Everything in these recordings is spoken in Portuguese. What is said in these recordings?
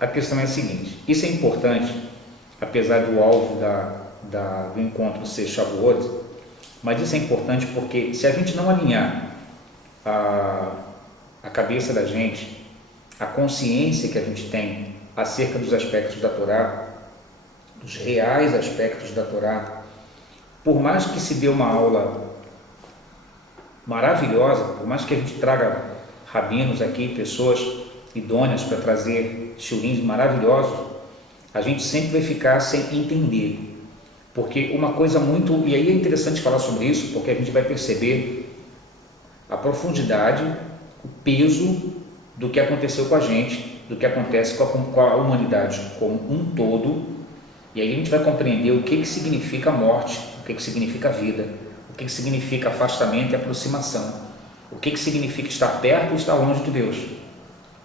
a questão é a seguinte, isso é importante, apesar do alvo do encontro ser Shavuot, mas isso é importante porque se a gente não alinhar a cabeça da gente, a consciência que a gente tem acerca dos aspectos da Torá, dos reais aspectos da Torá, por mais que se dê uma aula maravilhosa, por mais que a gente traga rabinos aqui, pessoas idôneas para trazer shiurim maravilhosos, a gente sempre vai ficar sem entender. Porque uma coisa muito... E aí é interessante falar sobre isso, porque a gente vai perceber a profundidade, o peso do que aconteceu com a gente, do que acontece com a humanidade como um todo. E aí a gente vai compreender o que significa a morte, o que significa a vida, o que significa afastamento e aproximação, o que significa estar perto e estar longe de Deus.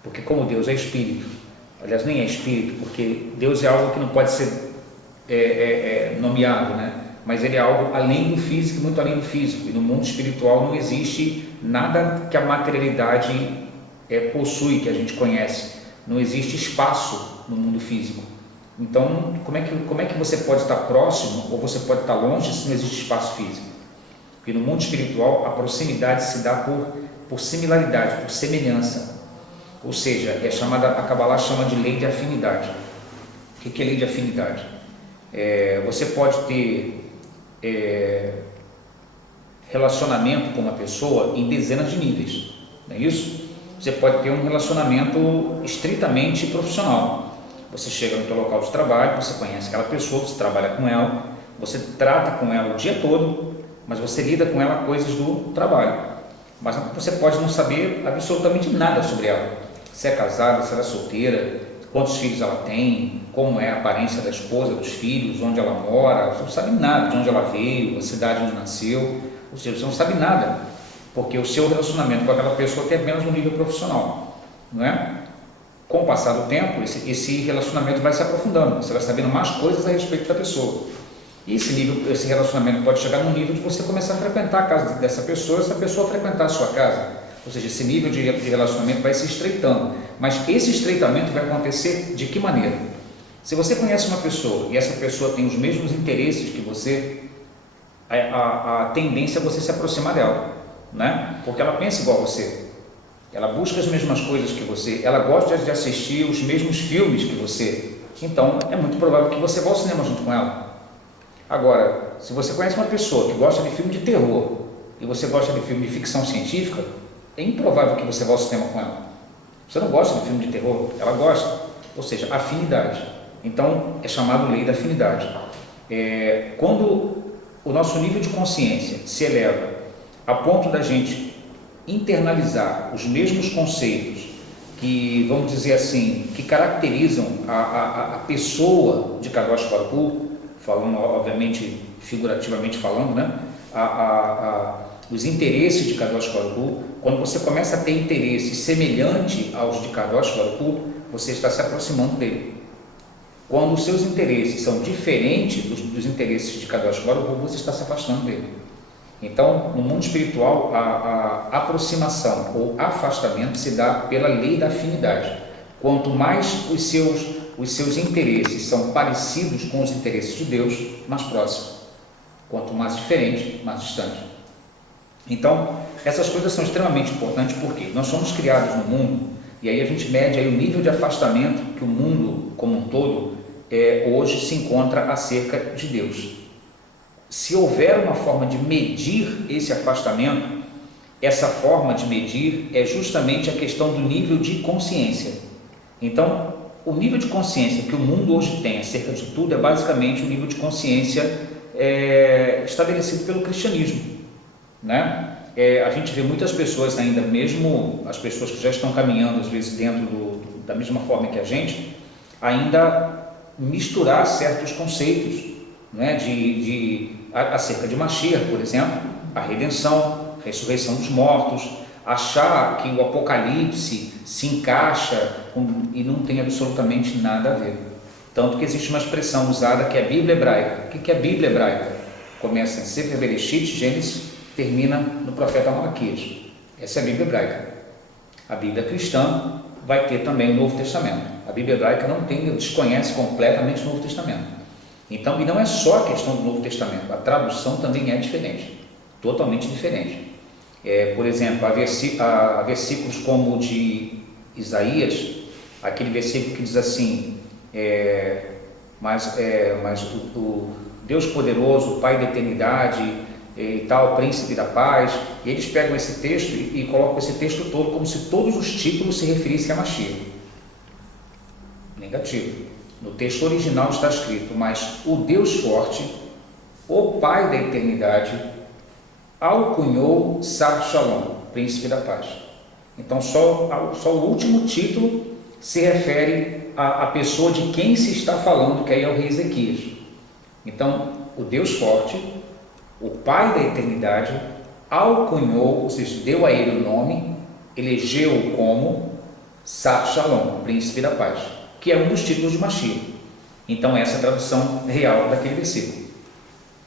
Porque como Deus é espírito, aliás nem é espírito, porque Deus é algo que não pode ser nomeado, né? Mas ele é algo além do físico, muito além do físico, e no mundo espiritual não existe nada que a materialidade possui, que a gente conhece, não existe espaço no mundo físico. Então como é que você pode estar próximo ou você pode estar longe se não existe espaço físico? Porque no mundo espiritual a proximidade se dá por similaridade, por semelhança, ou seja, a Kabbalah chama de lei de afinidade. O que é lei de afinidade? Você pode ter relacionamento com uma pessoa em dezenas de níveis, não é isso? Você pode ter um relacionamento estritamente profissional. Você chega no seu local de trabalho, você conhece aquela pessoa, você trabalha com ela, você trata com ela o dia todo, mas você lida com ela coisas do trabalho. Mas você pode não saber absolutamente nada sobre ela. Se é casada, se ela é solteira, quantos filhos ela tem, como é a aparência da esposa, dos filhos, onde ela mora, você não sabe nada, de onde ela veio, a cidade onde nasceu, ou seja, você não sabe nada, porque o seu relacionamento com aquela pessoa tem apenas um nível profissional, não é? Com o passar do tempo, esse relacionamento vai se aprofundando, você vai sabendo mais coisas a respeito da pessoa, e esse relacionamento pode chegar num nível de você começar a frequentar a casa dessa pessoa, essa pessoa frequentar a sua casa, ou seja, esse nível de relacionamento vai se estreitando, mas esse estreitamento vai acontecer de que maneira? Se você conhece uma pessoa e essa pessoa tem os mesmos interesses que você, a tendência é você se aproximar dela, né? Porque ela pensa igual a você, ela busca as mesmas coisas que você, ela gosta de assistir os mesmos filmes que você, então é muito provável que você vá ao cinema junto com ela. Agora, se você conhece uma pessoa que gosta de filme de terror e você gosta de filme de ficção científica, é improvável que você vá ao cinema com ela. Você não gosta de filme de terror, ela gosta, ou seja, afinidade. Então é chamado lei da afinidade. Quando o nosso nível de consciência se eleva a ponto da gente internalizar os mesmos conceitos que, vamos dizer assim, que caracterizam a pessoa de Kadosh Baruch Hu, falando obviamente, figurativamente falando, né? Os interesses de Kadosh Baruch Hu, quando você começa a ter interesse semelhante aos de Kadosh Baruch Hu, você está se aproximando dele. Quando os seus interesses são diferentes dos interesses de Kadosh Baruch Hu, você está se afastando dele. Então, no mundo espiritual, a aproximação ou afastamento se dá pela lei da afinidade. Quanto mais os seus interesses são parecidos com os interesses de Deus, mais próximo. Quanto mais diferente, mais distante. Então, essas coisas são extremamente importantes porque nós somos criados no mundo e aí a gente mede aí o nível de afastamento que o mundo como um todo hoje se encontra acerca de Deus. Se houver uma forma de medir esse afastamento, essa forma de medir é justamente a questão do nível de consciência. Então, o nível de consciência que o mundo hoje tem acerca de tudo é basicamente o nível de consciência estabelecido pelo cristianismo, né? A gente vê muitas pessoas ainda, mesmo as pessoas que já estão caminhando às vezes dentro da mesma forma que a gente, ainda misturar certos conceitos, né, acerca de Mashiach, por exemplo, a redenção, a ressurreição dos mortos, achar que o Apocalipse se encaixa e não tem absolutamente nada a ver. Tanto que existe uma expressão usada que é a Bíblia hebraica. O que é a Bíblia hebraica? Começa em Sefer Bereshit, Gênesis, termina no profeta Malaquias. Essa é a Bíblia hebraica. A Bíblia cristã vai ter também o Novo Testamento. A Bíblia hebraica desconhece completamente o Novo Testamento. Então, e não é só a questão do Novo Testamento, a tradução também é diferente, totalmente diferente. Por exemplo, há versículos como o de Isaías, aquele versículo que diz assim, mas o Deus poderoso, o Pai da eternidade e tal, príncipe da paz, e eles pegam esse texto e colocam esse texto todo como se todos os títulos se referissem a Mashiach. Negativo. No texto original está escrito, mas o Deus forte, o Pai da eternidade, alcunhou Sar Shalom, príncipe da paz. Então só o último título se refere à pessoa de quem se está falando, que aí é o rei Ezequias. Então, o Deus forte, o Pai da eternidade, alcunhou, ou seja, deu a ele o nome, elegeu-o como Sar Shalom, príncipe da paz, que é um dos títulos de Mashiach. Então, essa é a tradução real daquele versículo.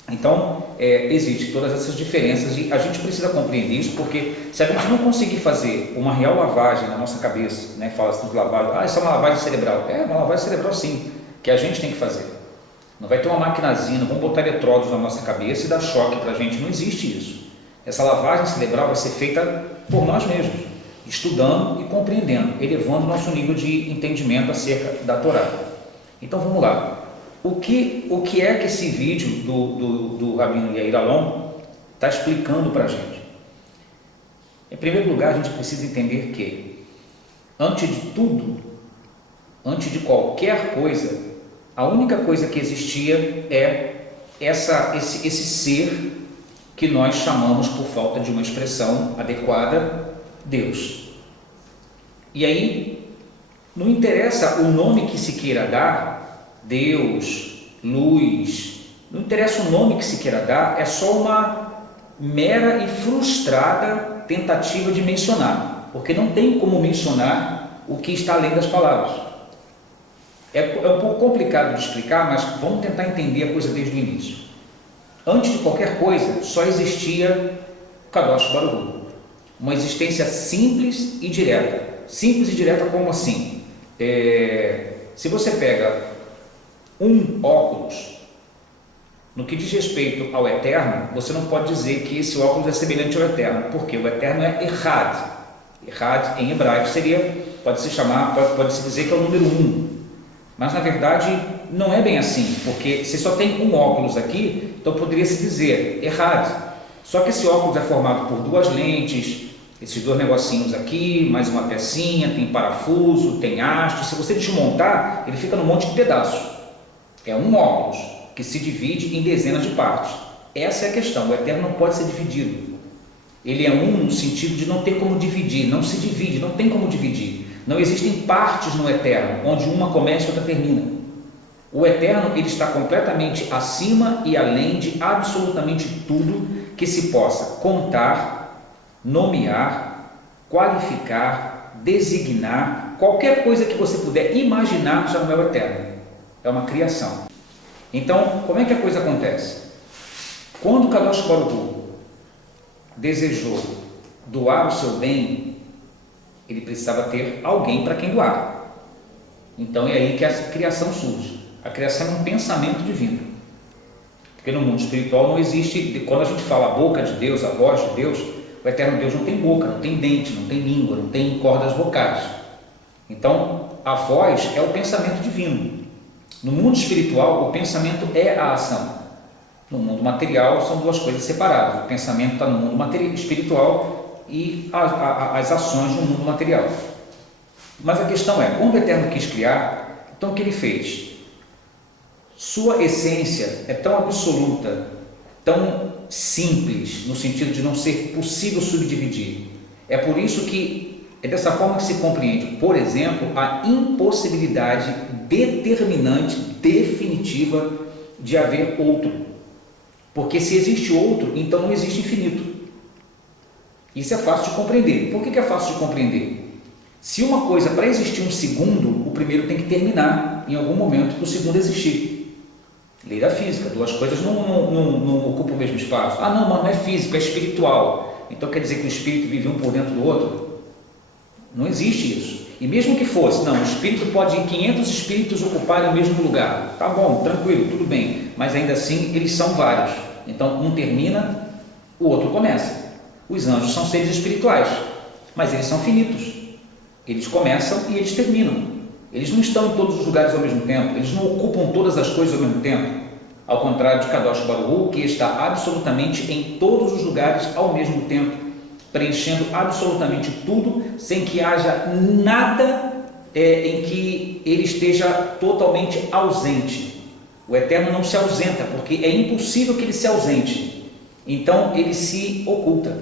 Então, existem todas essas diferenças e a gente precisa compreender isso, porque se a gente não conseguir fazer uma real lavagem na nossa cabeça, né, fala assim de lavagem, isso é uma lavagem cerebral. Uma lavagem cerebral sim, que a gente tem que fazer. Não vai ter uma maquinazinha, não vamos botar eletrodos na nossa cabeça e dar choque para a gente, não existe isso. Essa lavagem cerebral vai ser feita por nós mesmos, estudando e compreendendo, elevando o nosso nível de entendimento acerca da Torá. Então vamos lá. O que é que esse vídeo do Rabino Yair Alon está explicando para a gente? Em primeiro lugar, a gente precisa entender que, antes de tudo, antes de qualquer coisa, a única coisa que existia é esse ser que nós chamamos, por falta de uma expressão adequada, Deus. E aí, não interessa o nome que se queira dar, Deus, luz, não interessa o nome que se queira dar, é só uma mera e frustrada tentativa de mencionar, porque não tem como mencionar o que está além das palavras. É um pouco complicado de explicar, mas vamos tentar entender a coisa desde o início. Antes de qualquer coisa, só existia Kadosh Baruch Hu, uma existência simples e direta. Simples e direta como assim? Se você pega um óculos, no que diz respeito ao eterno, você não pode dizer que esse óculos é semelhante ao eterno, porque o eterno é Errad. Errad em hebraico pode-se dizer que é o número 1, mas na verdade não é bem assim, porque se só tem um óculos aqui, então poderia-se dizer Errad. Só que esse óculos é formado por duas lentes, esses dois negocinhos aqui, mais uma pecinha, tem parafuso, tem haste. Se você desmontar, ele fica num monte de pedaços. É um óculos que se divide em dezenas de partes. Essa é a questão. O eterno não pode ser dividido. Ele é um no sentido de não ter como dividir. Não se divide, não tem como dividir. Não existem partes no eterno, onde uma começa e outra termina. O eterno, ele está completamente acima e além de absolutamente tudo que se possa contar, nomear, qualificar, designar. Qualquer coisa que você puder imaginar já não é o eterno. É uma criação. Então, como é que a coisa acontece? Quando Kadosh Baruch Hu desejou doar o seu bem, ele precisava ter alguém para quem doar. Então é aí que a criação surge. A criação é um pensamento divino. Porque no mundo espiritual não existe, quando a gente fala a boca de Deus, a voz de Deus, o eterno Deus não tem boca, não tem dente, não tem língua, não tem cordas vocais. Então, a voz é o pensamento divino. No mundo espiritual, o pensamento é a ação. No mundo material, são duas coisas separadas. O pensamento está no mundo espiritual e as ações no mundo material. Mas a questão é, quando o Eterno quis criar, então o que ele fez? Sua essência é tão absoluta, tão simples, no sentido de não ser possível subdividir. É por isso que é dessa forma que se compreende, por exemplo, a impossibilidade determinante, definitiva de haver outro. Porque se existe outro, então não existe infinito. Isso é fácil de compreender. Por que é fácil de compreender? Se uma coisa, para existir um segundo, o primeiro tem que terminar em algum momento do segundo existir. Lei da física, duas coisas não ocupam o mesmo espaço. Ah, não, mas não é físico, é espiritual. Então quer dizer que o espírito vive um por dentro do outro? Não existe isso. E mesmo que fosse, não, o espírito pode ir 500 espíritos ocuparem o mesmo lugar. Tá bom, tranquilo, tudo bem. Mas ainda assim, eles são vários. Então, um termina, o outro começa. Os anjos são seres espirituais, mas eles são finitos. Eles começam e eles terminam. Eles não estão em todos os lugares ao mesmo tempo. Eles não ocupam todas as coisas ao mesmo tempo. Ao contrário de Kadosh Baruch Hu, que está absolutamente em todos os lugares ao mesmo tempo, preenchendo absolutamente tudo, sem que haja nada em que ele esteja totalmente ausente. O Eterno não se ausenta, porque é impossível que ele se ausente. Então ele se oculta.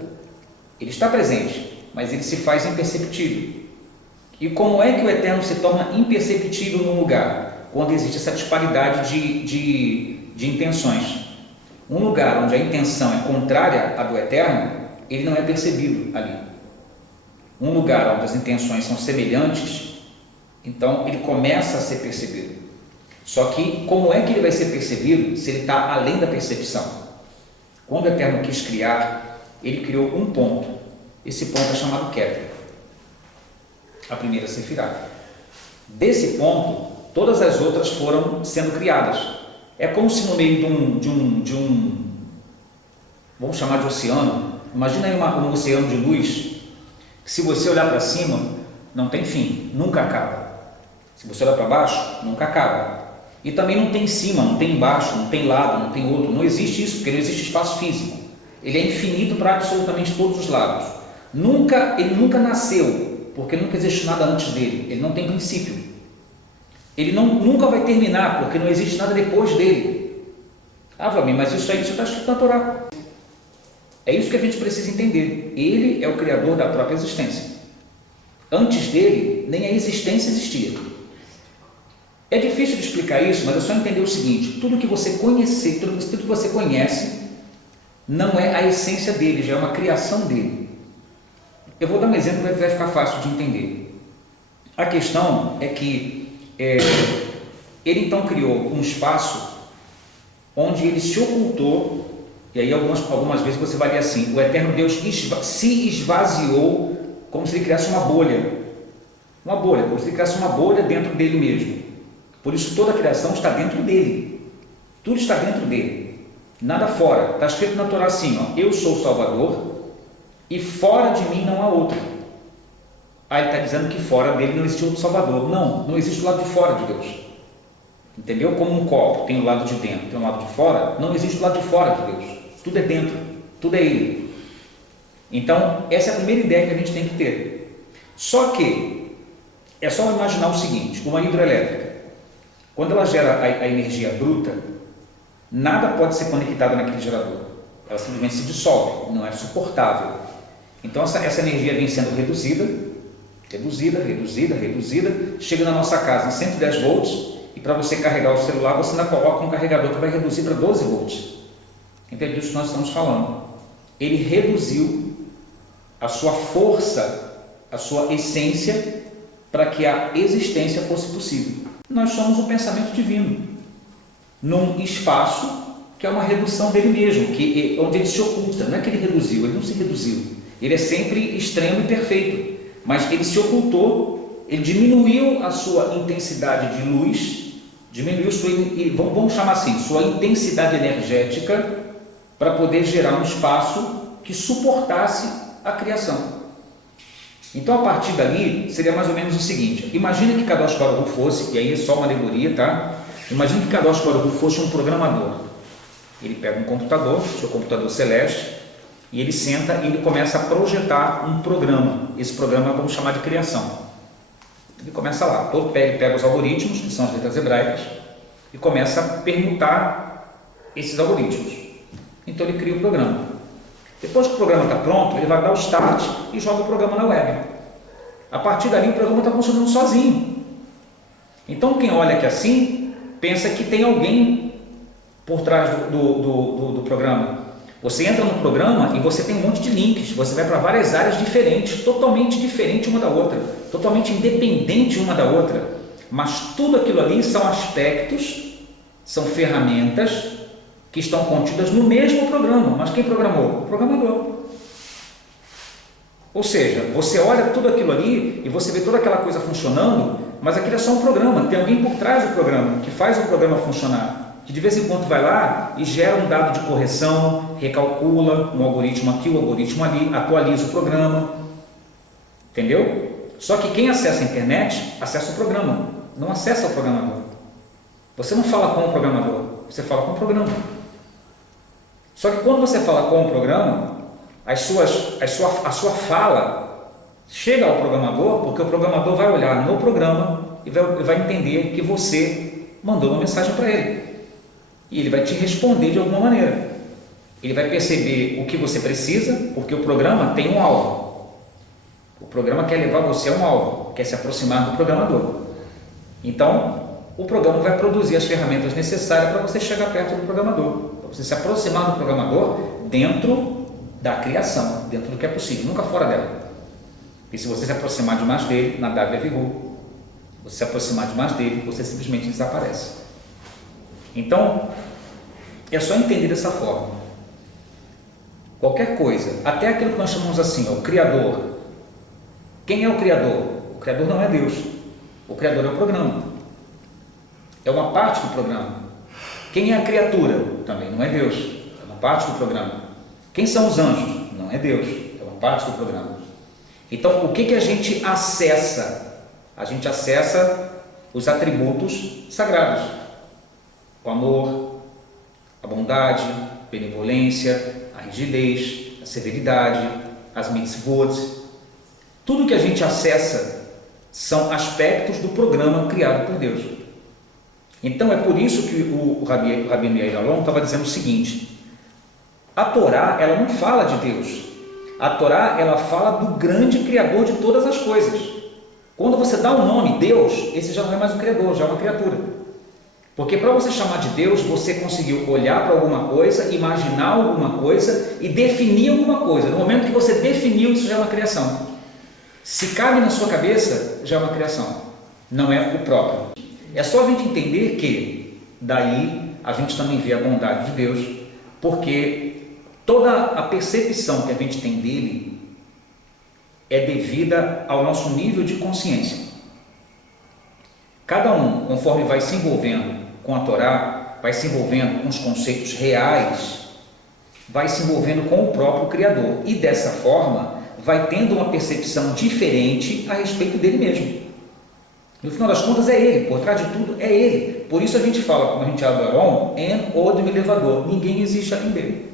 Ele está presente, mas ele se faz imperceptível. E como é que o Eterno se torna imperceptível num lugar? Quando existe essa disparidade de intenções. Um lugar onde a intenção é contrária à do Eterno, ele não é percebido ali. Um lugar onde as intenções são semelhantes, então ele começa a ser percebido. Só que como é que ele vai ser percebido se ele está além da percepção? Quando o Eterno quis criar, ele criou um ponto. Esse ponto é chamado Keter, a primeira Sefirá. Desse ponto, todas as outras foram sendo criadas. É como se no meio de um vamos chamar de oceano. Imagina aí um oceano de luz, que se você olhar para cima, não tem fim, nunca acaba. Se você olhar para baixo, nunca acaba. E também não tem cima, não tem embaixo, não tem lado, não tem outro. Não existe isso, porque não existe espaço físico. Ele é infinito para absolutamente todos os lados. Ele nunca nasceu, porque nunca existe nada antes dele. Ele não tem princípio. Ele nunca vai terminar, porque não existe nada depois dele. Ah, Vlamir, mas isso aí está escrito na Torá. É isso que a gente precisa entender. Ele é o criador da própria existência. Antes dele, nem a existência existia. É difícil de explicar isso, mas é só entender o seguinte: tudo que você conhecer, tudo que você conhece, não é a essência dele, já é uma criação dele. Eu vou dar um exemplo que vai ficar fácil de entender. A questão é que ele então criou um espaço onde ele se ocultou. E aí algumas vezes você vai ler assim: o Eterno Deus se esvaziou, como se ele criasse uma bolha, como se ele criasse uma bolha dentro dele mesmo. Por isso toda a criação está dentro dele, tudo está dentro dele, nada fora. Está escrito na Torá assim, ó: eu sou o Salvador e fora de mim não há outro. Aí ele está dizendo que fora dele não existe outro Salvador. Não existe o lado de fora de Deus. Entendeu? Como um copo tem o lado de dentro, tem o lado de fora, não existe o lado de fora de Deus. Tudo é dentro, tudo é Ele. Então, essa é a primeira ideia que a gente tem que ter. Só que, é só imaginar o seguinte: uma hidrelétrica, quando ela gera a energia bruta, nada pode ser conectado naquele gerador. Ela simplesmente se dissolve, não é suportável. Então, essa energia vem sendo reduzida, chega na nossa casa em 110 volts, e para você carregar o celular, você ainda coloca um carregador que vai reduzir para 12 volts. Então é disso que nós estamos falando. Ele reduziu a sua força, a sua essência, para que a existência fosse possível. Nós somos o pensamento divino, num espaço que é uma redução dele mesmo, onde ele se oculta. Não é que ele reduziu, ele não se reduziu. Ele é sempre extremo e perfeito, mas ele se ocultou, ele diminuiu a sua intensidade de luz, diminuiu vamos chamar assim, sua intensidade energética, para poder gerar um espaço que suportasse a criação. Então, a partir dali, seria mais ou menos o seguinte: imagina que Kadosh Baruch Hu fosse, e aí é só uma alegoria, tá? Imagina que Kadosh Baruch Hu fosse um programador. Ele pega um computador, seu computador celeste, e ele senta e ele começa a projetar um programa. Esse programa vamos chamar de criação. Ele começa lá, ele pega os algoritmos, que são as letras hebraicas, e começa a permutar esses algoritmos. Então ele cria o programa. Depois que o programa está pronto, ele vai dar o start e joga o programa na web. A partir dali o programa está funcionando sozinho. Então quem olha aqui assim, pensa que tem alguém por trás do programa. Você entra no programa e você tem um monte de links, você vai para várias áreas diferentes, totalmente diferente uma da outra, totalmente independente uma da outra, mas tudo aquilo ali são aspectos, são ferramentas que estão contidas no mesmo programa. Mas quem programou? O programador. Ou seja, você olha tudo aquilo ali e você vê toda aquela coisa funcionando, mas aquilo é só um programa, tem alguém por trás do programa, que faz o programa funcionar, que de vez em quando vai lá e gera um dado de correção, recalcula um algoritmo aqui, um algoritmo ali, atualiza o programa, entendeu? Só que quem acessa a internet, acessa o programa, não acessa o programador. Você não fala com o programador, você fala com o programa. Só que quando você fala com o programa, a sua fala chega ao programador, porque o programador vai olhar no programa e vai entender que você mandou uma mensagem para ele. E ele vai te responder de alguma maneira. Ele vai perceber o que você precisa, porque o programa tem um alvo. O programa quer levar você a um alvo, quer se aproximar do programador. Então, o programa vai produzir as ferramentas necessárias para você chegar perto do programador, para você se aproximar do programador dentro da criação, dentro do que é possível, nunca fora dela. E se você se aproximar demais dele, na WFRU, você se aproximar demais dele, você simplesmente desaparece. Então, é só entender dessa forma. Qualquer coisa, até aquilo que nós chamamos assim, o Criador. Quem é o Criador? O Criador não é Deus. O Criador é o programa. É uma parte do programa. Quem é a criatura? Também não é Deus. É uma parte do programa. Quem são os anjos? Não é Deus. É uma parte do programa. Então, o que a gente acessa? A gente acessa os atributos sagrados. O amor, a bondade, a benevolência, a rigidez, a severidade, as mitzvot. Tudo que a gente acessa são aspectos do programa criado por Deus. Então é por isso que o Rabi Meir Alon estava dizendo o seguinte: a Torá, ela não fala de Deus. A Torá, ela fala do grande Criador de todas as coisas. Quando você dá o nome Deus, esse já não é mais um Criador, já é uma criatura. Porque para você chamar de Deus, você conseguiu olhar para alguma coisa, imaginar alguma coisa e definir alguma coisa. No momento que você definiu, isso já é uma criação. Se cabe na sua cabeça, já é uma criação, não é o próprio. É só a gente entender que daí a gente também vê a bondade de Deus, porque toda a percepção que a gente tem dele é devida ao nosso nível de consciência. Cada um, conforme vai se envolvendo com a Torá, vai se envolvendo com os conceitos reais, vai se envolvendo com o próprio Criador e dessa forma vai tendo uma percepção diferente a respeito dele mesmo. No final das contas é ele, por trás de tudo é ele. Por isso a gente fala, quando a gente abre o Aron, en od elevador, ninguém existe além dele.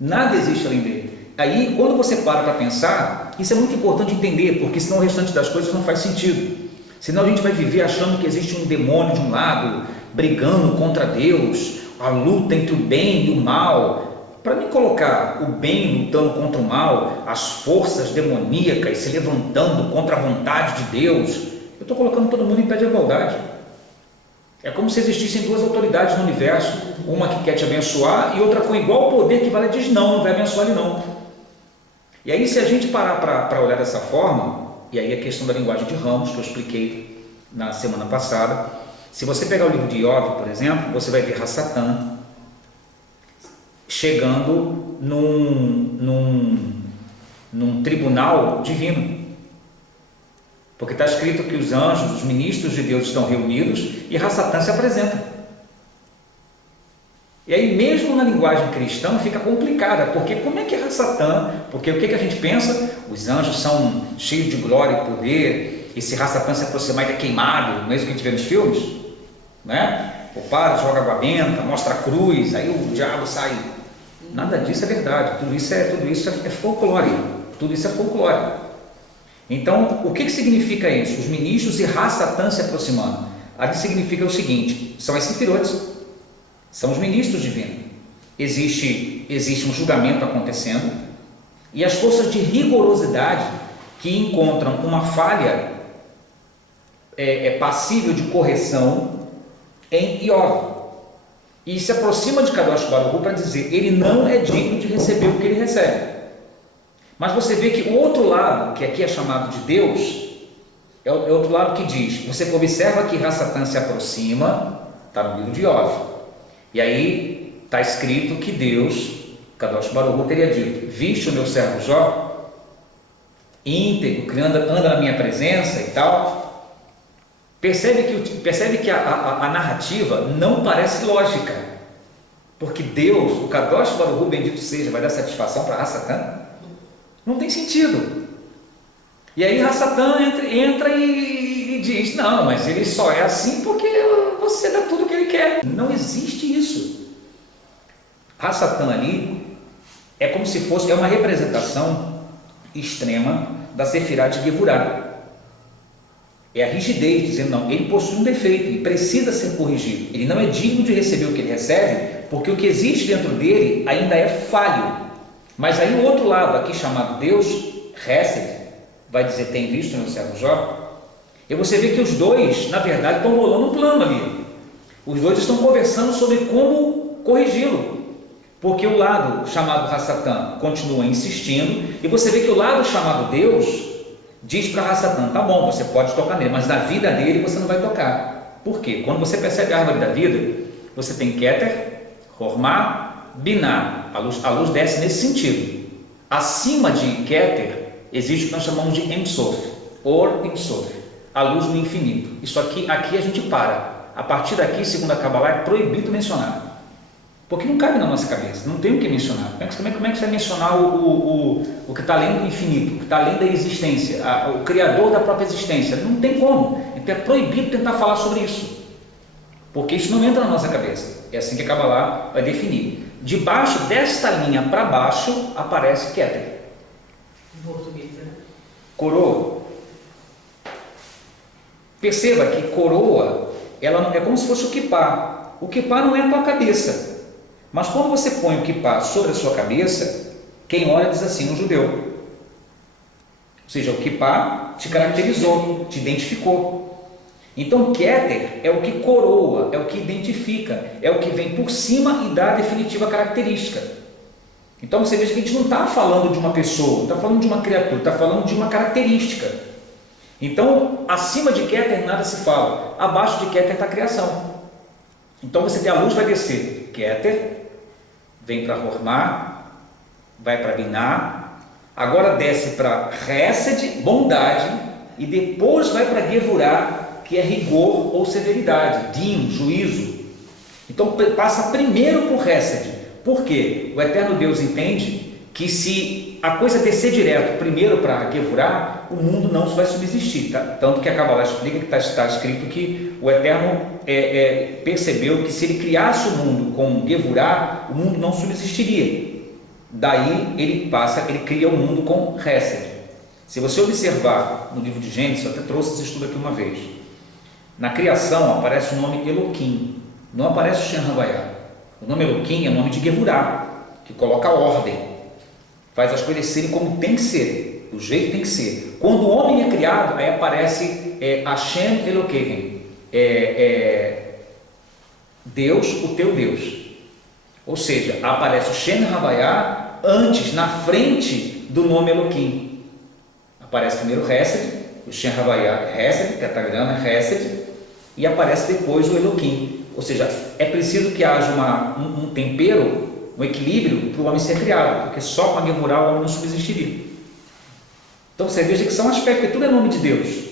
Nada existe além dele. Aí, quando você para pensar, isso é muito importante entender, porque senão o restante das coisas não faz sentido. Senão a gente vai viver achando que existe um demônio de um lado, brigando contra Deus, a luta entre o bem e o mal. Para mim colocar o bem lutando contra o mal, as forças demoníacas se levantando contra a vontade de Deus, eu estou colocando todo mundo em pé de igualdade. É como se existissem duas autoridades no universo, uma que quer te abençoar e outra com igual poder que vai diz não vai abençoar ele não. E aí se a gente parar para olhar dessa forma, e aí a questão da linguagem de ramos, que eu expliquei na semana passada, se você pegar o livro de Iov, por exemplo, você vai ver Satã chegando num tribunal divino. Porque está escrito que os anjos, os ministros de Deus estão reunidos e Satã se apresenta. E aí mesmo na linguagem cristã fica complicada, porque como é que é Satã? Porque o que a gente pensa? Os anjos são cheios de glória e poder, e se Satã se aproximar ele é queimado, mesmo que a gente vê nos filmes, né? O padre joga água benta, mostra a cruz, aí o diabo sai. Nada disso é verdade, tudo isso é folclore, tudo isso é folclore. Então, o que significa isso? Os ministros e Satã se aproximando. Ali significa o seguinte, são as sefirotes, são os ministros divinos. Existe um julgamento acontecendo e as forças de rigorosidade que encontram uma falha passível de correção em Iov. E se aproxima de Kadosh Baruch Hu para dizer, ele não é digno de receber o que ele recebe. Mas você vê que o outro lado, que aqui é chamado de Deus, é o outro lado que diz, você observa que Satã se aproxima, está no livro de Iov. E aí está escrito que Deus, Kadosh Baruch Hu, teria dito, viste o meu servo Jó? íntegro, que anda na minha presença e tal. Percebe que a narrativa não parece lógica, porque Deus, o Kadosh Baruch Hu, bendito seja, vai dar satisfação para Hassatan? Não tem sentido. E aí Hassatan entra e diz, não, mas ele só é assim porque você dá tudo o que ele quer. Não existe isso. Hassatan ali é como se fosse, é uma representação extrema da Sefirá de Gevurah. É a rigidez, dizendo, não, ele possui um defeito e precisa ser corrigido. Ele não é digno de receber o que ele recebe, porque o que existe dentro dele ainda é falho. Mas aí o outro lado, aqui chamado Deus, Hesed, vai dizer, tem visto, meu servo Jó? E você vê que os dois, na verdade, estão rolando um plano ali. Os dois estão conversando sobre como corrigi-lo. Porque o lado chamado Hassatan continua insistindo, e você vê que o lado chamado Deus diz para Hassatan, tá bom, você pode tocar nele, mas na vida dele você não vai tocar. Por quê? Quando você percebe a árvore da vida, você tem Keter, Hormá, Biná. A luz desce nesse sentido. Acima de Keter existe o que nós chamamos de Ensof, Or Ensof, a luz no infinito. Isso aqui a gente para. A partir daqui, segundo a Kabbalah, é proibido mencionar. Porque não cabe na nossa cabeça, não tem o que mencionar. Como é que você vai mencionar o que está além do infinito, o que está além da existência, o Criador da própria existência? Não tem como. Então é proibido tentar falar sobre isso, porque isso não entra na nossa cabeça. É assim que a Kabbalah vai definir. Debaixo desta linha para baixo aparece Keter. Em português, né? Coroa. Perceba que coroa, ela é como se fosse o kippah. O kippah não é a tua cabeça. Mas quando você põe o kippah sobre a sua cabeça, quem olha diz assim, um judeu. Ou seja, o kippah te caracterizou, te identificou. Então, Keter é o que coroa, é o que identifica, é o que vem por cima e dá a definitiva característica. Então, você veja que a gente não está falando de uma pessoa, não está falando de uma criatura, está falando de uma característica. Então, acima de Keter nada se fala, abaixo de Keter está a criação. Então, você tem a luz, vai descer Keter, vem para Hormá, vai para Biná, agora desce para Hesed, bondade, e depois vai para Gevurah, que é rigor ou severidade, Din, juízo. Então passa primeiro por Hesed. Por quê? O eterno Deus entende que se a coisa descer direto primeiro para Gevurah, o mundo não vai subsistir. Tá? Tanto que a Kabbalah explica que está escrito que o eterno percebeu que se ele criasse o mundo com Gevurah, o mundo não subsistiria. Daí ele cria o mundo com Hesed. Se você observar no livro de Gênesis, eu até trouxe esse estudo aqui uma vez, na criação aparece o nome Elohim, não aparece o Shem Havayah. O nome Elohim é o nome de Gevurah, que coloca ordem, faz as coisas serem como tem que ser, do jeito que tem que ser. Quando o homem é criado, aí aparece Hashem Elokehem, Deus, o teu Deus. Ou seja, aparece o Shem Havayah antes, na frente do nome Elohim. Aparece primeiro Hesed, o Shem Havayah Hesed, Tetragrama Hesed, e aparece depois o Elohim. Ou seja, é preciso que haja um tempero, um equilíbrio para o homem ser criado, porque só com a Gevurah o homem não subsistiria. Então você veja que são aspectos, porque tudo é nome de Deus.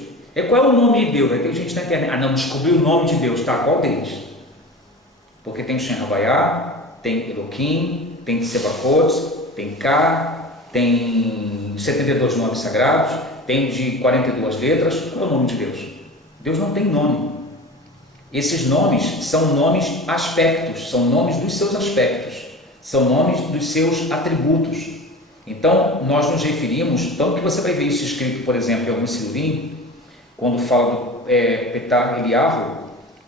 Qual é o nome de Deus? Aí tem gente na internet, não, descobriu o nome de Deus, tá? Qual deles? Porque tem Shem Havayah, tem Elohim, tem Tsevakot, tem Ka, tem 72 nomes sagrados, tem de 42 letras. Qual é o nome de Deus? Deus não tem nome. Esses nomes são nomes aspectos, são nomes dos seus aspectos, são nomes dos seus atributos. Então, nós nos referimos, tanto que você vai ver isso escrito, por exemplo, em algum Silurim, quando fala do Petar Eliyahu,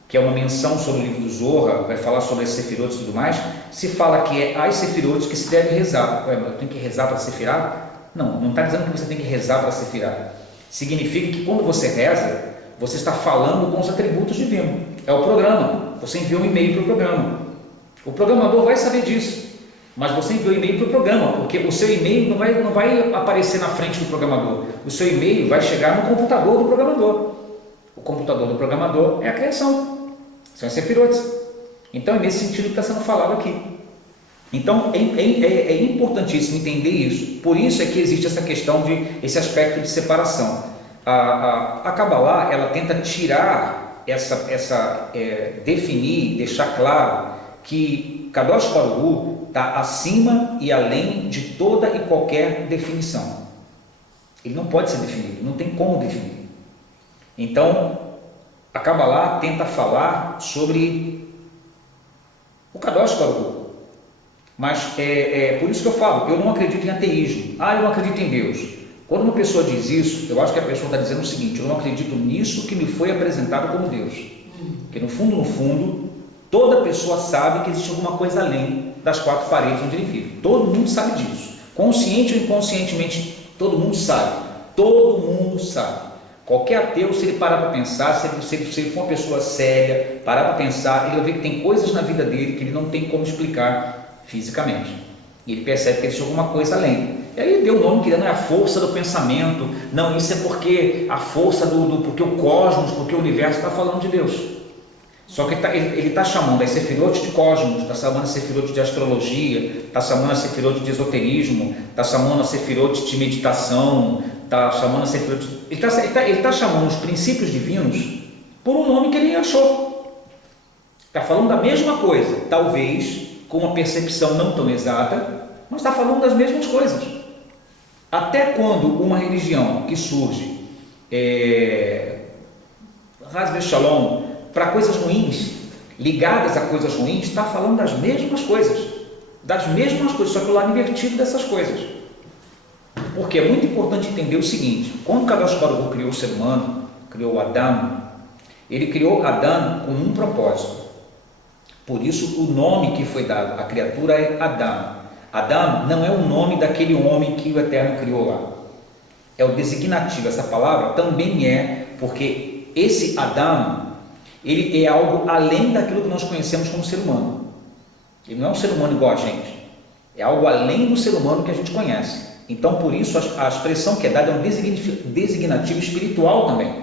que é uma menção sobre o livro do Zohar, vai falar sobre as Sefirot e tudo mais, se fala que é as Sefirot que se deve rezar. Eu tenho que rezar para Sefirá? Não está dizendo que você tem que rezar para Sefirá. Significa que quando você reza, você está falando com os atributos divinos. É o programa. Você enviou um e-mail para o programa. O programador vai saber disso, mas você enviou um e-mail para o programa, porque o seu e-mail não vai aparecer na frente do programador. O seu e-mail vai chegar no computador do programador. O computador do programador é a criação. São as Sefirot. Então é nesse sentido que está sendo falado aqui. Então é importantíssimo entender isso. Por isso é que existe essa questão esse aspecto de separação. A Kabbalah, ela tenta tirar definir, deixar claro que Kadosh Baruch Hu está acima e além de toda e qualquer definição. Ele não pode ser definido, não tem como definir. Então, a Kabbalah tenta falar sobre o Kadosh Baruch Hu. Mas por isso que eu falo, eu não acredito em ateísmo. Eu não acredito em Deus. Quando uma pessoa diz isso, eu acho que a pessoa está dizendo o seguinte: eu não acredito nisso que me foi apresentado como Deus. Porque no fundo, toda pessoa sabe que existe alguma coisa além das quatro paredes onde ele vive. Todo mundo sabe disso. Consciente ou inconscientemente, todo mundo sabe. Todo mundo sabe. Qualquer ateu, se ele parar para pensar, se ele for uma pessoa séria, parar para pensar, ele vai ver que tem coisas na vida dele que ele não tem como explicar fisicamente. E ele percebe que existe alguma coisa além. E aí ele deu o nome que não é a força do pensamento. Não, isso é porque a força porque o cosmos, porque o universo está falando de Deus. Só que ele está chamando as sefirot de cosmos, está chamando a sefirot de astrologia, está chamando a sefirot de esoterismo, está chamando a sefirot de meditação, está chamando a sefirot de... Ele está chamando os princípios divinos por um nome que ele achou. Está falando da mesma coisa, talvez com uma percepção não tão exata, mas está falando das mesmas coisas. Até quando uma religião que surge, Hasbe Shalom, para coisas ruins, ligadas a coisas ruins, está falando das mesmas coisas, só que o lado invertido dessas coisas. Porque é muito importante entender o seguinte: quando Kadosh Baruch Hu criou o ser humano, criou o Adão, ele criou Adão com um propósito. Por isso o nome que foi dado à criatura é Adão. Adão não é o nome daquele homem que o Eterno criou lá. É o designativo. Essa palavra também porque esse Adão, ele é algo além daquilo que nós conhecemos como ser humano. Ele não é um ser humano igual a gente. É algo além do ser humano que a gente conhece. Então, por isso, a expressão que é dada é um designativo espiritual também.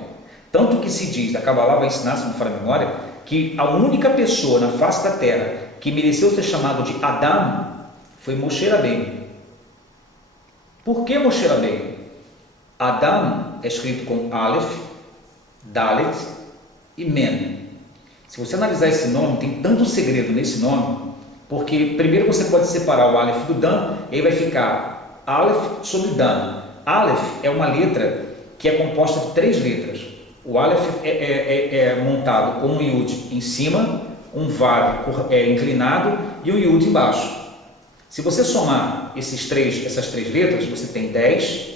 Tanto que se diz, a Kabbalah vai ensinar, se não for a memória, que a única pessoa na face da terra que mereceu ser chamado de Adão foi Moshe Rabbeinu. Por que Moshe Rabbeinu? Adão é escrito com Aleph, Dalet e Men. Se você analisar esse nome, tem tanto segredo nesse nome, porque primeiro você pode separar o Aleph do Dan, e aí vai ficar Aleph sobre Dan. Aleph é uma letra que é composta de 3 letras. O Aleph é montado com um Yud em cima, um Vav inclinado e um Yud embaixo. Se você somar essas três letras, você tem 10,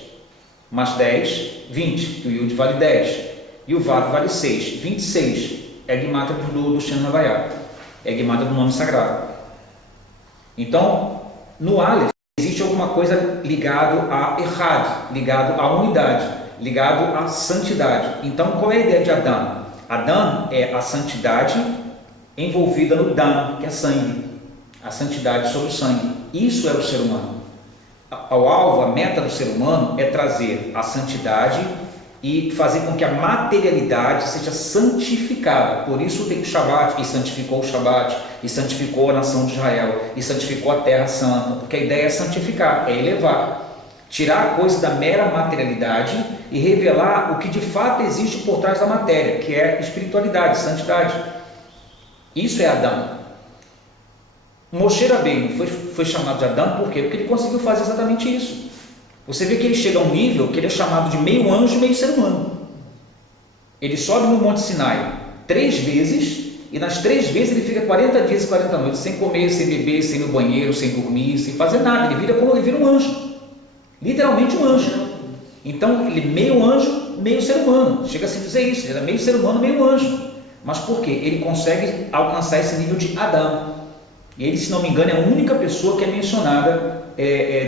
mais 10, 20, que o Yud vale 10, e o Vav vale 6, 26, é a Gemátria do Shem Havaiá, é a Gemátria do nome sagrado. Então, no Aleph, existe alguma coisa ligado a Errad, ligado à unidade, ligado à santidade. Então, qual é a ideia de Adão? Adão é a santidade envolvida no Dan, que é sangue, a santidade sobre o sangue. Isso é o ser humano. O alvo, a meta do ser humano é trazer a santidade e fazer com que a materialidade seja santificada. Por isso tem o Shabat, e santificou o Shabat, e santificou a nação de Israel, e santificou a terra santa, porque a ideia é santificar, é elevar, tirar a coisa da mera materialidade e revelar o que de fato existe por trás da matéria, que é espiritualidade, santidade. Isso é Adão. Moshe Rabbeinu foi chamado de Adão por quê? Porque ele conseguiu fazer exatamente isso. Você vê que ele chega a um nível que ele é chamado de meio anjo e meio ser humano. Ele sobe no Monte Sinai 3 vezes, e nas 3 vezes ele fica 40 dias e 40 noites, sem comer, sem beber, sem ir no banheiro, sem dormir, sem fazer nada. Ele vira um anjo, literalmente um anjo. Então ele meio anjo, meio ser humano. Chega a se dizer isso, ele era meio ser humano, meio anjo. Mas por quê? Ele consegue alcançar esse nível de Adão. E ele, se não me engano, é a única pessoa que é mencionada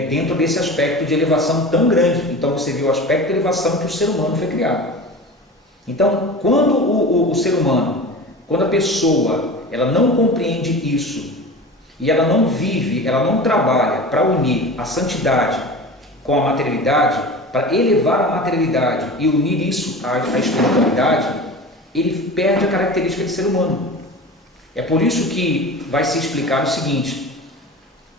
dentro desse aspecto de elevação tão grande. Então você vê o aspecto de elevação que o ser humano foi criado. Então, quando o ser humano, quando a pessoa, ela não compreende isso, e ela não vive, ela não trabalha para unir a santidade com a materialidade, para elevar a materialidade e unir isso à espiritualidade, ele perde a característica de ser humano. É por isso que vai se explicar o seguinte: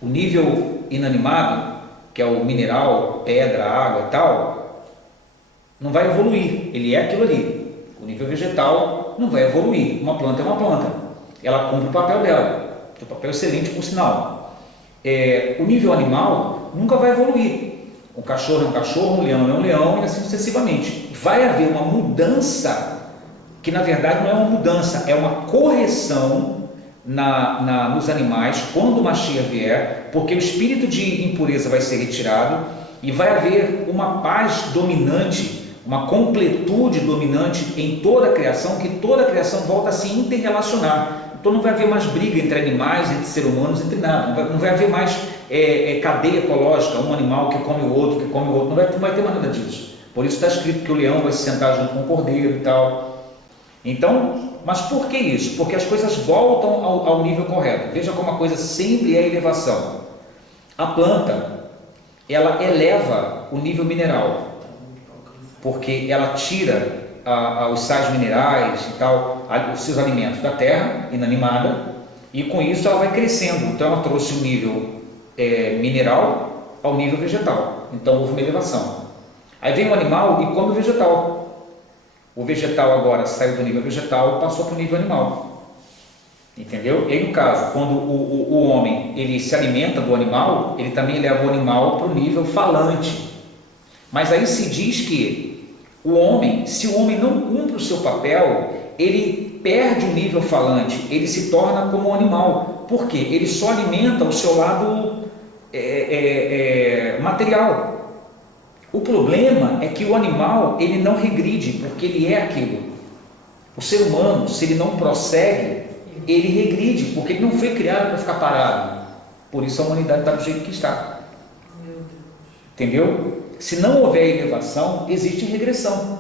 O nível inanimado, que é o mineral, pedra, água e tal, não vai evoluir, ele é aquilo ali. O nível vegetal não vai evoluir, uma planta é uma planta, ela cumpre o papel dela, o papel excelente por sinal. O nível animal nunca vai evoluir, um cachorro é um cachorro, um leão é um leão e assim sucessivamente. Vai haver uma mudança, que na verdade não é uma mudança, é uma correção nos animais quando o Mashiach vier, porque o espírito de impureza vai ser retirado e vai haver uma paz dominante, uma completude dominante em toda a criação, que toda a criação volta a se interrelacionar. Então não vai haver mais briga entre animais, entre seres humanos, entre nada, não vai haver mais cadeia ecológica, um animal que come o outro, não vai ter mais nada disso. Por isso está escrito que o leão vai se sentar junto com o cordeiro e tal. Então, mas por que isso? Porque as coisas voltam ao nível correto. Veja como a coisa sempre é elevação. A planta, ela eleva o nível mineral, porque ela tira os sais minerais e tal, os seus alimentos da terra inanimada, e com isso ela vai crescendo. Então ela trouxe o nível mineral ao nível vegetal. Então houve uma elevação. Aí vem o animal e come o vegetal. O vegetal agora saiu do nível vegetal e passou para o nível animal. Entendeu? E aí, no caso, quando o homem ele se alimenta do animal, ele também leva o animal para o nível falante. Mas aí se diz que o homem, se o homem não cumpre o seu papel, ele perde o nível falante, ele se torna como um animal. Por quê? Ele só alimenta o seu lado material. O problema é que o animal ele não regride, porque ele é aquilo. O ser humano, se ele não prossegue, ele regride, porque ele não foi criado para ficar parado. Por isso a humanidade está do jeito que está. Entendeu? Se não houver elevação, existe regressão.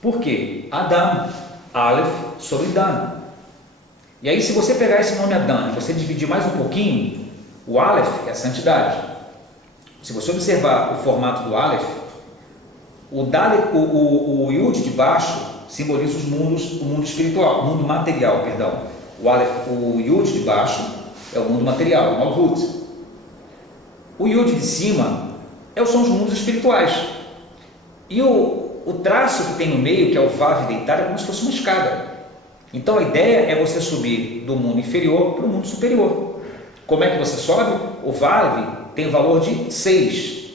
Por quê? Adam, Aleph sobre Dan. E aí, se você pegar esse nome Adam e você dividir mais um pouquinho, o Aleph é a santidade. Se você observar o formato do Aleph, o Yud de baixo simboliza o mundo espiritual, o mundo material, perdão. O Yud de baixo é o mundo material, o Malhut. O Yud de cima são os mundos espirituais. E o traço que tem no meio, que é o Vav deitado, é como se fosse uma escada. Então a ideia é você subir do mundo inferior para o mundo superior. Como é que você sobe? O Vav tem o valor de 6.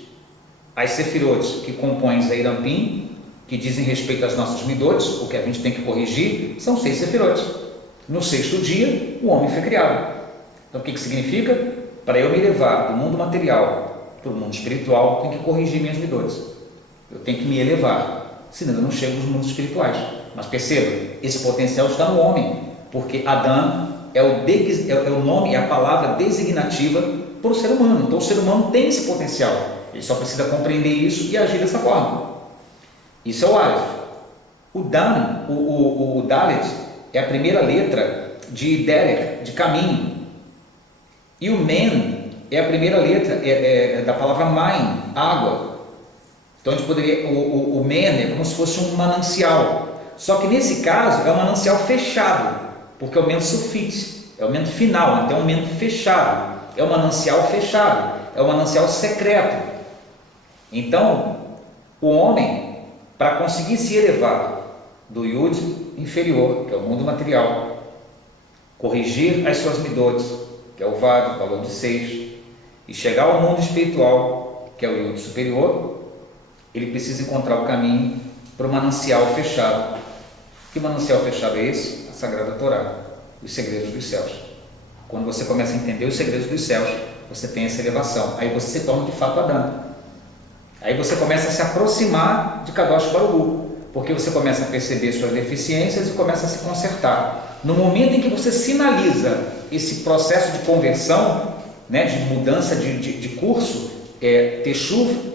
As Sefirot, que compõem Zeirampim, que dizem respeito às nossas Midot, o que a gente tem que corrigir, são 6 Sefirot. No 6º dia, o homem foi criado. Então o que significa? Para eu me levar do mundo material para o mundo espiritual, eu tenho que corrigir minhas Midot. Eu tenho que me elevar, senão eu não chego nos mundos espirituais. Mas perceba, esse potencial está no homem, porque Adam é o nome, é a palavra designativa para o ser humano. Então o ser humano tem esse potencial, ele só precisa compreender isso e agir dessa forma. Isso é o Aleph. O Dan, o Dalet, é a primeira letra de Derek, de caminho. E o Men é a primeira letra da palavra Maim, água. Então a gente poderia, o Men é como se fosse um manancial. Só que nesse caso é um manancial fechado, porque é o Men Sufit, é o Men final, então é um Men fechado. É um manancial fechado, é um manancial secreto. Então, o homem, para conseguir se elevar do Yud inferior, que é o mundo material, corrigir as suas Midot, que é o Vav, valor de 6, e chegar ao mundo espiritual, que é o Yud superior, ele precisa encontrar o caminho para o manancial fechado. Que manancial fechado é esse? A Sagrada Torá, os segredos dos céus. Quando você começa a entender os segredos dos céus, você tem essa elevação. Aí você se torna de fato Adão. Aí você começa a se aproximar de Kadosh Baruch Hu, porque você começa a perceber suas deficiências e começa a se consertar. No momento em que você sinaliza esse processo de conversão, né, de mudança de curso, Teshuv,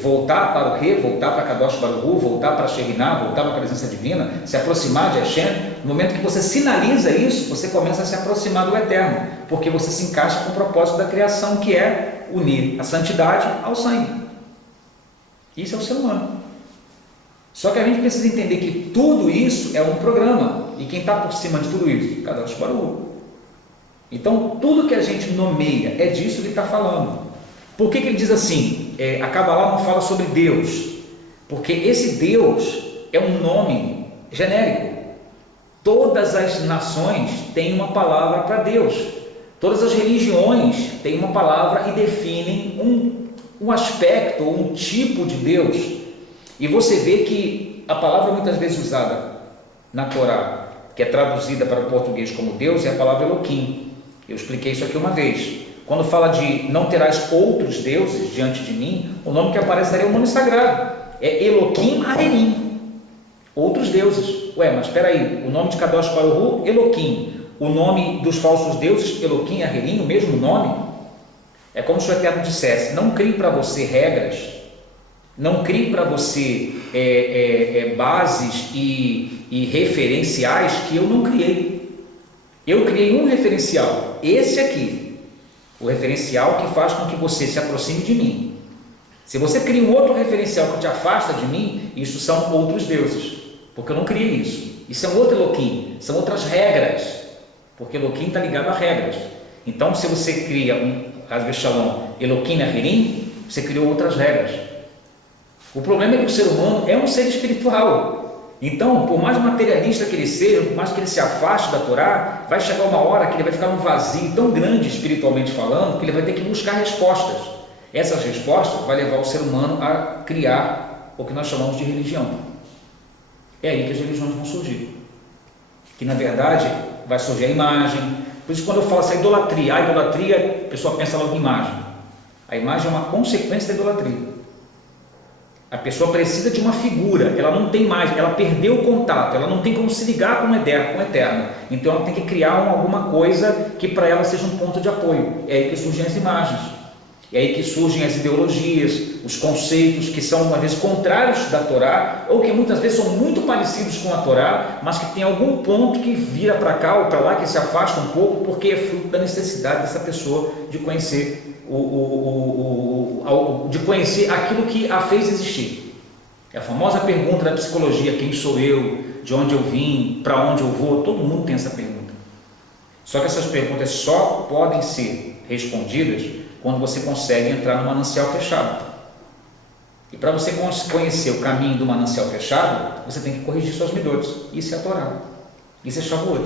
voltar para Kadosh Baruch Hu, voltar para Shekhinah, voltar para a presença divina, se aproximar de Hashem. No momento que você sinaliza isso, você começa a se aproximar do Eterno, porque você se encaixa com o propósito da criação, que é unir a santidade ao sangue. Isso é o ser humano. Só que a gente precisa entender que tudo isso é um programa, e quem está por cima de tudo isso? Kadosh Baruch Hu. Então, tudo que a gente nomeia é disso que ele está falando. Por que ele diz assim? A Kabbalah não fala sobre Deus, porque esse Deus é um nome genérico. Todas as nações têm uma palavra para Deus, todas as religiões têm uma palavra e definem um aspecto, um tipo de Deus. E você vê que a palavra muitas vezes usada na Torá, que é traduzida para o português como Deus, é a palavra Elohim. Eu expliquei isso aqui uma vez. Quando fala de não terás outros deuses diante de mim, o nome que aparece ali é o nome sagrado, é Elohim Arerim, outros deuses. Ué, mas espera aí, o nome de Kadosh Baruch Hu, Elohim, o nome dos falsos deuses, Elohim Arerim, o mesmo nome. É como se o Eterno dissesse: não crie para você regras, não crie para você bases e referenciais que eu não criei. Eu criei um referencial, esse aqui, o referencial que faz com que você se aproxime de mim. Se você cria um outro referencial que te afasta de mim, isso são outros deuses, porque eu não criei isso. Isso é um outro Elohim, são outras regras, porque Elohim está ligado a regras. Então, se você cria Hasbe Shalom, Elohim Ahirim, você criou outras regras. O problema é que o ser humano é um ser espiritual. Então, por mais materialista que ele seja, por mais que ele se afaste da Torá, vai chegar uma hora que ele vai ficar num vazio tão grande espiritualmente falando, que ele vai ter que buscar respostas. Essas respostas vai levar o ser humano a criar o que nós chamamos de religião. É aí que as religiões vão surgir. Que na verdade vai surgir a imagem. Por isso, quando eu falo essa idolatria, a pessoa pensa logo em imagem. A imagem é uma consequência da idolatria. A pessoa precisa de uma figura, ela não tem mais, ela perdeu o contato, ela não tem como se ligar com o eterno. Então ela tem que criar alguma coisa que para ela seja um ponto de apoio. É aí que surgem as imagens, é aí que surgem as ideologias, os conceitos que são uma vez contrários da Torá, ou que muitas vezes são muito parecidos com a Torá, mas que tem algum ponto que vira para cá ou para lá, que se afasta um pouco, porque é fruto da necessidade dessa pessoa de conhecer de conhecer aquilo que a fez existir. É a famosa pergunta da psicologia: quem sou eu, de onde eu vim, para onde eu vou? Todo mundo tem essa pergunta. Só que essas perguntas só podem ser respondidas quando você consegue entrar no manancial fechado. E para você conhecer o caminho do manancial fechado, você tem que corrigir suas midot. Isso é a Torá. Isso é Shavuot.